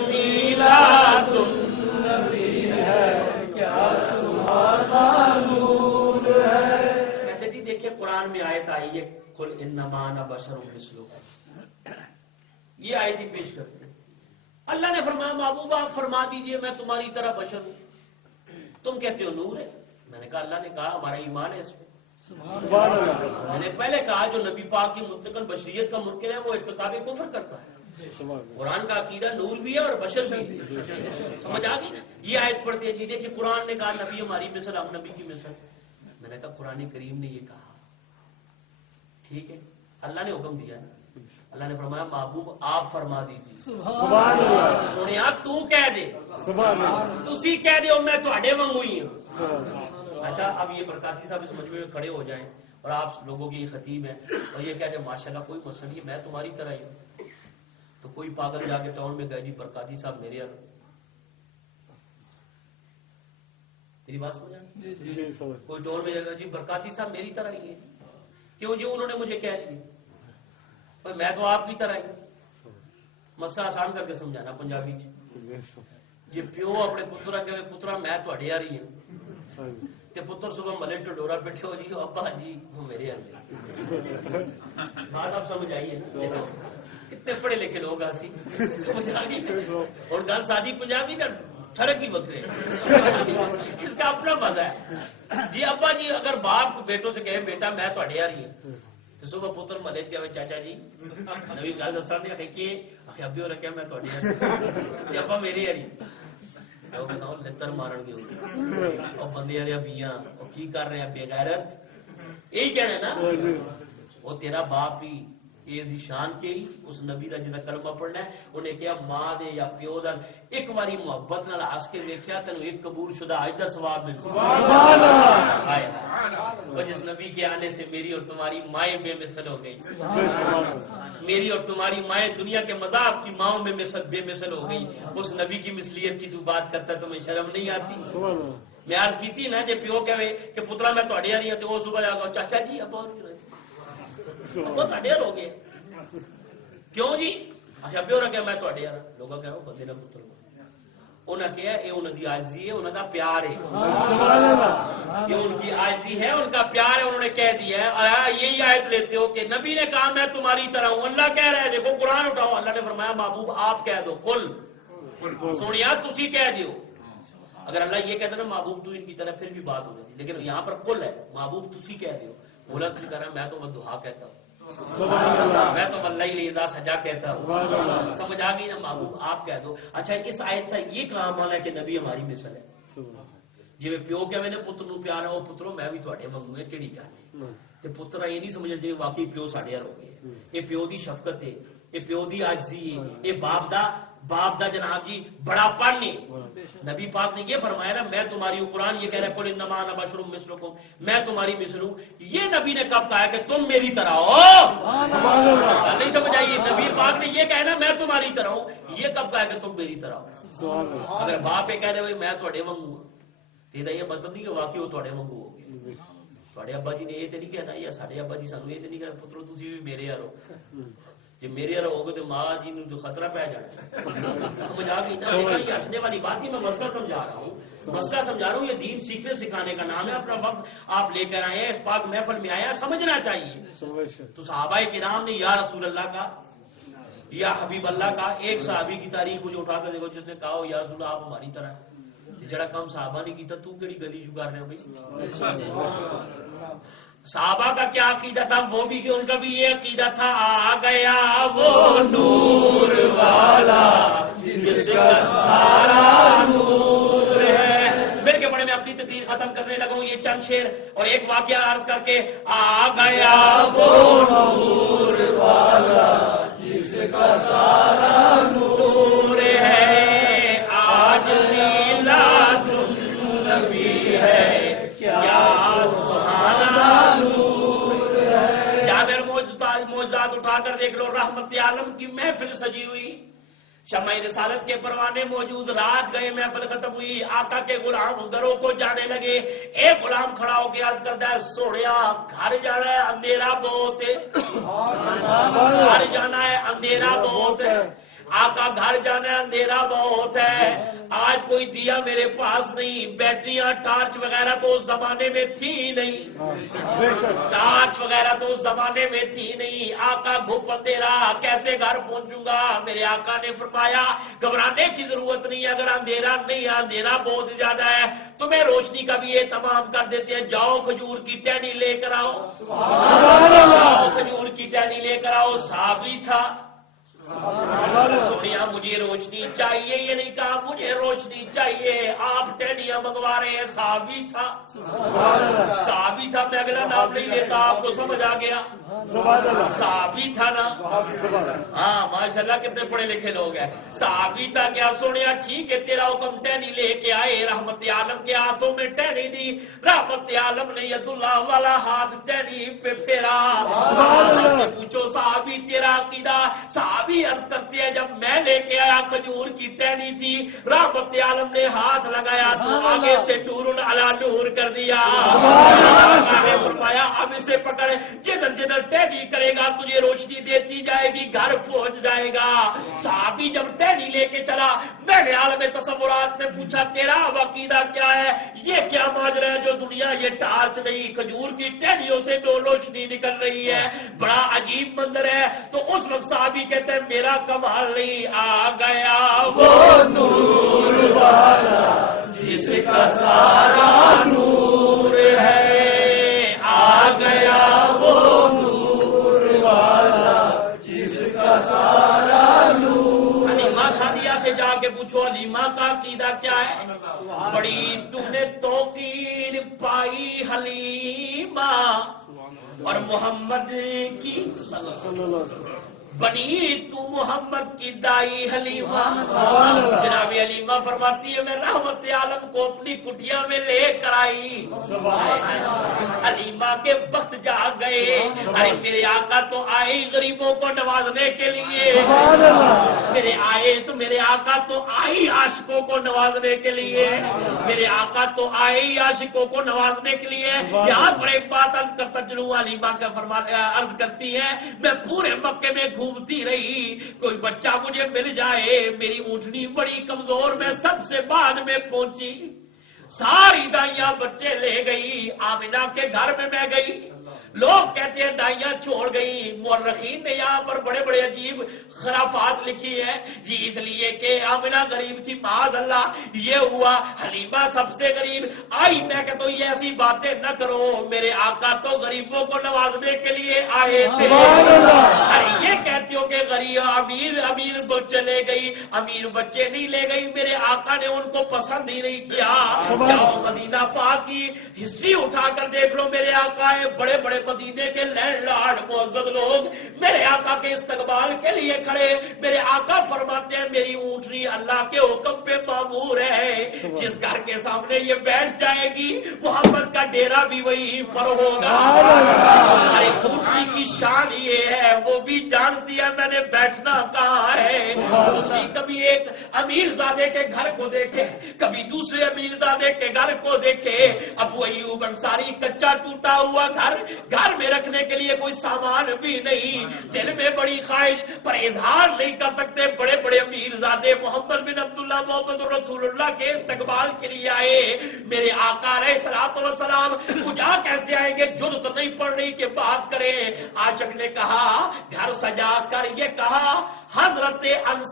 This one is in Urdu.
میلاد النبی ہے کیا سہانا نور ہے. کہتے جی دیکھیں قرآن میں آیت آئی ہے قل انما انا بشر مثلکم، یہ آیت ہی پیش کرتے ہیں. اللہ نے فرمایا محبوب آپ فرما دیجئے میں تمہاری طرح بشر ہوں. تم کہتے ہو نور ہے. میں نے کہا اللہ نے کہا ہمارا ایمان ہے اس پہ. میں نے پہلے کہا جو نبی پاک کی مطلقاً بشریت کا منکر ہے وہ ارتکاب کفر کرتا ہے. قرآن کا عقیدہ نور بھی ہے اور بشر بھی ہے. سمجھ آ گئی نا. یہ آیت پڑھتے ہیں جی دیکھیے قرآن نے کہا نبی ہماری مثل ہم نبی کی مثل. میں نے کہا قرآن کریم نے یہ کہا ٹھیک ہے اللہ نے حکم دیا نا. اللہ نے فرمایا محبوب آپ فرما دیجیے. سونے آپ تو کہہ دے تسی کہہ دے میں تھوڑے وانگو ہی ہوں. اچھا اب یہ برکاتی صاحب اس مجمع میں کھڑے ہو جائیں اور آپ لوگوں کی خطیب ہیں اور یہ کہہ دیں ماشاءاللہ کوئی مسئلہ نہیں میں تمہاری طرح ہی ہوں. تو کوئی پاگل جا کے ٹاؤن میں گئے جی برکاتی صاحب میرے یار میری بات سمجھا. کوئی ٹاؤن میں جائے گا جی برکاتی صاحب میری طرح ہی ہے. کیوں جی انہوں نے مجھے کہہ دیا میں تو آپ کی طرح ہی. مسئلہ آسان کر کے سمجھانا پنجابی جی پیو اپنے پترا کہ پترا میں تھوڑے یار ہی ہوں تے پتر صبح ملے ٹڈورا بیٹھے ہو جی ابا جی وہ میرے یار. بات آپ سمجھ آئیے کتنے پڑھے لکھے لوگ آسی اور گل سادی پنجابی کا فرق ہی بکرے اس کا اپنا مزہ ہے. جی ابا جی اگر باپ بیٹوں سے کہے بیٹا میں تھوڑے یار ہی ہوں تو صبح پتر محلے گیا چاچا جی نوی گل دسا نے آخر کہ ابھی وہ رکھا میں تھوڑے ابا میرے یار لڑ مارن گے اور بندے والے بیاں اور کی کر رہے ہیں بے غیرت یہی کہنا نا. وہ تیرا باپ ہی یہ شان کے ہی اس نبی کا جنہیں کلمہ پڑھنا ہے انہیں کیا ماں دے یا پیو دن ایک باری محبت نال ہس کے ویکھیا تینوں ایک قبول شدہ آج کا ثواب مل. جس نبی کے آنے سے میری اور تمہاری مائیں بے مثل ہو گئی. میری اور تمہاری مائیں دنیا کے مذاہب کی ماؤں میں بے مثل ہو گئی. اس نبی کی مثلیت کی تو بات کرتا ہے تمہیں شرم نہیں آتی. میں عرض کی تھی نا جی پیو کہے کہ پترا میں تھوڑے یار ہوں تو وہ صبح جا کر چاچا جی ابا وہ تھوڑے یار ہو گئے. کیوں جی اچھا پیو رکھا میں تھوڑے یار لوگ کہ بندے کا پتر انہیں کہا یہ انہوں کی عاجزی ہے انہوں کا پیار ہے. یہ ان کی عاجزی ہے ان کا پیار ہے. انہوں نے کہہ دیا ہے یہی آیت لیتے ہو کہ نبی نے کہا میں تمہاری طرح ہوں. اللہ کہہ رہا ہے دیکھو قرآن اٹھاؤ. اللہ نے فرمایا محبوب آپ کہہ دو قل سونیا تسی کہہ دیو. اگر اللہ یہ کہتا نا محبوب تو ان کی طرح پھر بھی بات ہو جاتی لیکن یہاں پر قل ہے محبوب تسی کہہ دیو. بولا تسی کہہ رہا میں تو دعا کہتا ہوں میں تو اللہ لیزا سجا کہتا ہوں. سمجھ آ گئی نا محبوب آپ کہہ دو. اچھا اس آیت سے یہ کہا مانا ہے کہ نبی ہماری مثل ہے. جی پیو کہ میں نے پتر نو پیار ہے وہ پترو میں بھی تھوڑے منگوں ہے کہڑی گل ہے. پتر یہ نہیں سمجھ جی واقعی پیو ساڈے ہو گئے. یہ پیو دی شفقت ہے یہ پیو دی عاجزی ہے یہ باپ دا جناب جی بڑا پن ہے. نبی پاک نے یہ فرمایا نا میں تمہاری ہوں. قرآن یہ کہہ رہا ہے قل انما انا بشر مثلکم میں تمہاری مثل ہوں. یہ نبی نے کب کہا کہ تم میری طرح ہو. نہیں سمجھ آئیے نبی پاک نے یہ کہا نا میں تمہاری طرح ہوں. یہ کب کہا کہ تم میری طرح ہو. اگر باپ یہ کہہ رہے میں تھوڑے منگوں تو یہ مطلب نہیں کہ واقعی وہ تھوڑے منگو ہو گئے. تھوڑے ابا جی نے یہ تو نہیں کہنا یا سارے ابا جی سانو یہ تو نہیں کہنا پترو تھی بھی میرے یار ہو. جی میرے یار ہو گے تو ماں جی نے خطرہ پی جانا. سمجھ آ گئی نا. یہ ہنسنے والی بات ہی میں مسئلہ سمجھا رہا ہوں. مسئلہ سمجھا رہا ہوں. یہ دین سیکھنے سکھانے کا نام ہے. اپنا وقت آپ لے کر آئے ہیں اس پاک محفل میں آیا سمجھنا چاہیے. تو صحابہ کرام نے یا رسول اللہ کا یا حبیب اللہ کا ایک صحابی کی تاریخ مجھے اٹھا کر دیکھو جس نے کہا یا رسول اللہ آپ ہماری طرح جڑا کام صحابہ نے کیتا تو کیڑی گلی چ کر رہے ہو بھائی. صحابہ کا کیا عقیدہ تھا وہ بھی کہ ان کا بھی یہ عقیدہ تھا آ گیا وہ نور والا جس کا سارا نور ہے. پھر کے بڑے میں اپنی تقریر ختم کرنے لگا ہوں. یہ چند شعر اور ایک واقعہ عرض کر کے آ گیا وہ نور والا جس کا سارا نور ہے. آج میلاد النبی ہے کیا سبحانہ نور ہے. جابر موجزات اٹھا کر دیکھ لو. رحمت عالم کی محفل سجی ہوئی. شمع رسالت کے پروانے موجود. رات گئے محفل ختم ہوئی. آقا کے غلام گھروں کو جانے لگے. ایک غلام کھڑا ہو کے عرض کرتا ہے سوڑیا گھر جانا ہے اندھیرا بہت ہے. گھر جانا ہے اندھیرا بہت ہے. آقا گھر جانا ہے، اندھیرا بہت ہے، آج کوئی دیا میرے پاس نہیں، بیٹریاں ٹارچ وغیرہ تو اس زمانے میں تھی نہیں، ٹارچ وغیرہ تو اس زمانے میں تھی نہیں، آقا گھپ اندھیرا، کیسے گھر پہنچوں گا؟ میرے آقا نے فرمایا گھبرانے کی ضرورت نہیں، اگر اندھیرا نہیں ہے، اندھیرا بہت زیادہ ہے، تمہیں روشنی کا بھی اہتمام کر دیتے ہیں، جاؤ کھجور کی ٹہنی لے کر آؤ، جاؤ کھجور کی ٹہنی لے کر آؤ۔ صحابی تھا، سونیا مجھے روشنی چاہیے، یہ نہیں کہا مجھے روشنی چاہیے، آپ ٹہنیاں منگوا رہے ہیں۔ صحابی تھا، صحابی تھا، میں اگلا نام نہیں لیتا، آپ کو سمجھ آ گیا، صحابی تھا نا؟ ہاں ماشاءاللہ کتنے پڑھے لکھے لوگ ہیں۔ صحابی تھا کیا؟ سونیا ٹھیک ہے تیرا حکم، ٹہنی لے کے آئے، رحمت عالم کے ہاتھوں میں ٹہنی دی، رحمت عالم نے ید اللہ والا ہاتھ ٹہنی پہ پھیرا۔ پوچھو صحابی تیرا عقیدہ؟ صحابی عرض کرتے ہیں جب میں لے کے آیا کھجور کی ٹہنی تھی، رحمت عالم نے ہاتھ لگایا تو آگے سے نور علی نور کر دیا، نے فرمایا اب اسے پکڑ، جدھر جدھر ٹہنی کرے گا تجھے روشنی دیتی جائے گی، گھر پہنچ جائے گا۔ صحابی جب ٹہنی لے کے چلا، میں نے عالم تصورات میں پوچھا تیرا عقیدہ کیا ہے؟ یہ کیا ماجرا ہے جو دنیا یہ ٹارچ نہیں، کھجور کی ٹہنیوں سے جو روشنی نکل رہی ہے، بڑا عجیب منظر ہے۔ تو اس وقت صحابی کہتے ہیں میرا کمال نہیں، آ گیا وہ نور والا جس کا سارا نور ہے، آ گیا وہ نور والا جس کا سارا نور۔ حلیمہ سعدیہ سے جا کے پوچھو حلیمہ کا عقیدہ کیا ہے؟ بڑی تم نے توقیر پائی حلیمہ اور محمد کی بنی تو محمد کی دائی حلیمہ۔ جناب حلیمہ فرماتی ہے میں رحمت عالم کو اپنی کٹیا میں لے کر آئی، حلیمہ کے وقت جا گئے، ارے میرے آقا تو آئے غریبوں کو نوازنے کے لیے، میرے آئے تو میرے آقا تو آئی عاشقوں کو نوازنے کے لیے، میرے آقا تو آئے عاشقوں کو نوازنے کے لیے۔ یہاں پر ایک بات عرض کرتا چلوں، حلیمہ کا عرض کرتی ہے میں پورے مکے میں گھومتی رہی، کوئی بچہ مجھے مل جائے، میری اونٹنی بڑی کمزور، میں سب سے بعد میں پہنچی، ساری دائیاں بچے لے گئی، آمنہ کے گھر میں گئی، لوگ کہتے ہیں دائیاں چھوڑ گئی، مورخین نے یہاں پر بڑے بڑے عجیب خرافات لکھی ہے جی، اس لیے کہ آمنہ غریب تھی، معاذ اللہ یہ ہوا، حلیمہ سب سے غریب آئی، میں کہتا ہوں یہ ایسی باتیں نہ کرو، میرے آقا تو غریبوں کو نوازنے کے لیے آئے تھے، ارے یہ کہتے ہو کہ غریب امیر بچے لے گئی، امیر بچے نہیں لے گئی، میرے آقا نے ان کو پسند ہی نہیں کیا۔ جاؤ مدینہ پاک کی ہسٹری اٹھا کر دیکھ لو، میرے آقا ہے بڑے بڑے مدینے کے لینڈ لارڈ معزز لوگ میرے آقا کے استقبال کے لیے کھڑے، میرے آقا فرماتے ہیں میری اونٹنی اللہ کے حکم پہ معمور ہے، جس گھر کے سامنے یہ بیٹھ جائے گی محمد کا ڈیرا بھی وہی پر ہوگا۔ ارے اونٹنی کی شان یہ ہے وہ بھی جانتی ہے میں نے بیٹھنا کہاں ہے، اونٹنی کبھی ایک امیر زادے کے گھر کو دیکھے، کبھی دوسرے امیر زادے کے گھر کو دیکھے، ابو ایوب انصاری کچا ٹوٹا ہوا گھر میں رکھنے کے لیے کوئی سامان بھی نہیں، دل میں بڑی خواہش پر اظہار نہیں کر سکتے، بڑے بڑے امیر زادے محمد بن عبداللہ محمد رسول اللہ کے استقبال کے لیے آئے، میرے آقا علیہ الصلوۃ والسلام کجا کیسے آئیں گے، جرأت نہیں پڑ رہی کہ بات کریں۔ عاشق نے کہا گھر سجا کر یہ کہا حضرت انصاری